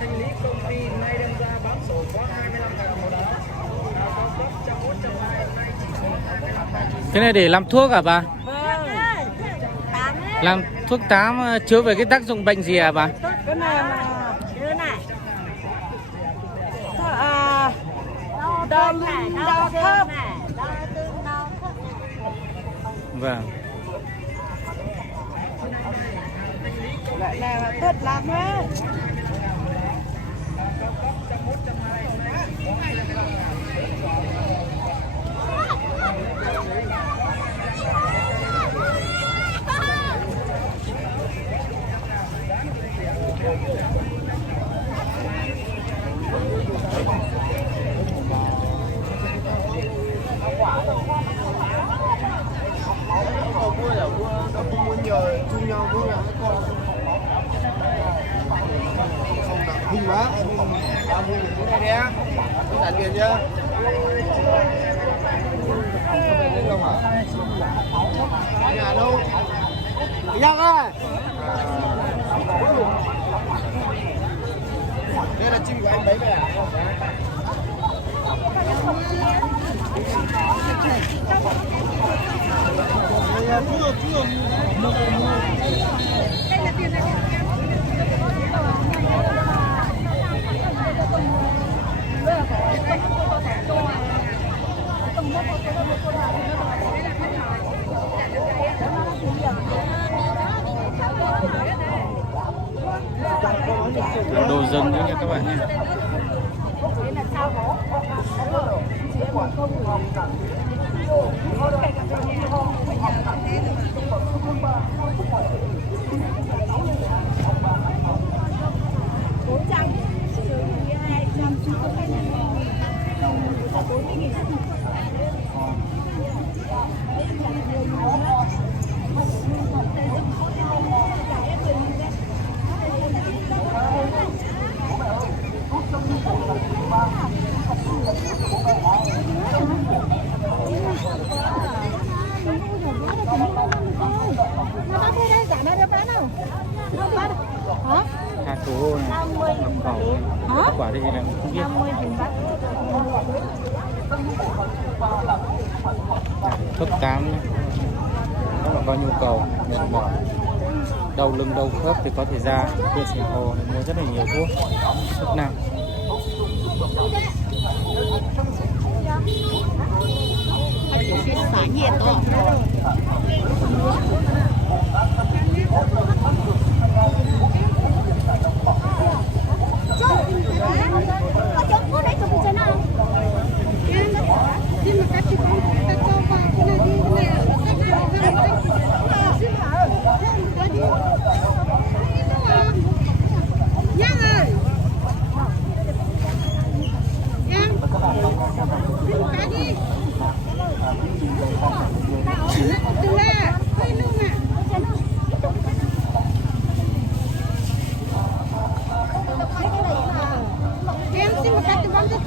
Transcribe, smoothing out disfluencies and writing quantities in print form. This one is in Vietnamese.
Thanh lý công ty nay đem ra bán sổ có 25.000 đồng một đó. Cao cấp 101, 102 nay chỉ còn 25.000. Cái này để làm thuốc à bà? Vâng. Làm thuốc tám chứa về cái tác dụng bệnh gì à bà? Cái này là như này. Đau lưng, đau khớp. Vâng. Lại là tốt lắm đấy. Mua nhiều chung nhau mua là con không nặng hung quá em mua cái này đẻ có trả tiền chưa không đến đâu hả nhà đâu nhắc ơi đây là chim của anh đấy về à đây là tiền này. Đồ rừng nữa nha các bạn nha. Hạt thủ ô này, nhập khẩu, quả đây là không biết. Thuốc tám nhé. Nếu mà có nhu cầu nhận bỏ đau lưng đau khớp thì có thể ra bên Sìn Hồ để mua rất là nhiều thuốc nam. Xả nhiệt đó. Em xin một cách từ băng rất